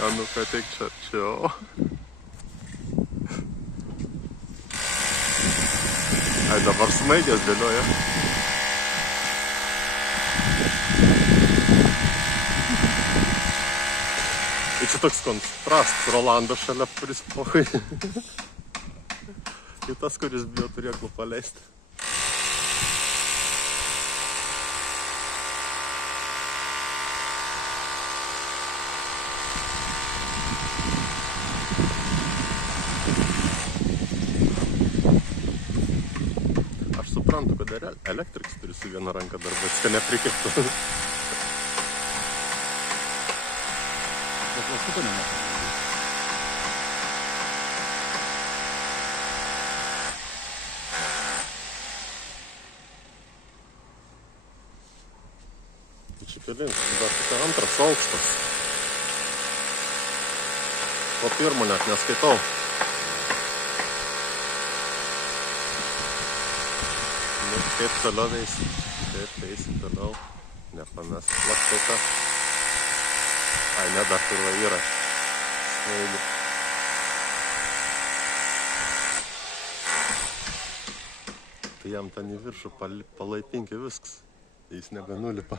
A nu, ką tik čia arčiau. Ai, dabar smaigės dėlioja. Ir čia toks kontrastas, Rolandas šalia prispohui. Ir tas, kuris bijo turėklų paleisti. Aš suprantu, kad elektrikas turi su viena ranka darbais, kad neprikėptų. Plastiko nematau. Čia kelintas, dar tik antras aukštas. Po pirmo net neskaitau. Nu, kaip toliau eisi? Kaip eisi toliau? Nepames plaktuką. Ai, ne, dar kur va yra. Smaigų. Tai jam ten į viršų palaipinki viskas. Jis nebenulipa.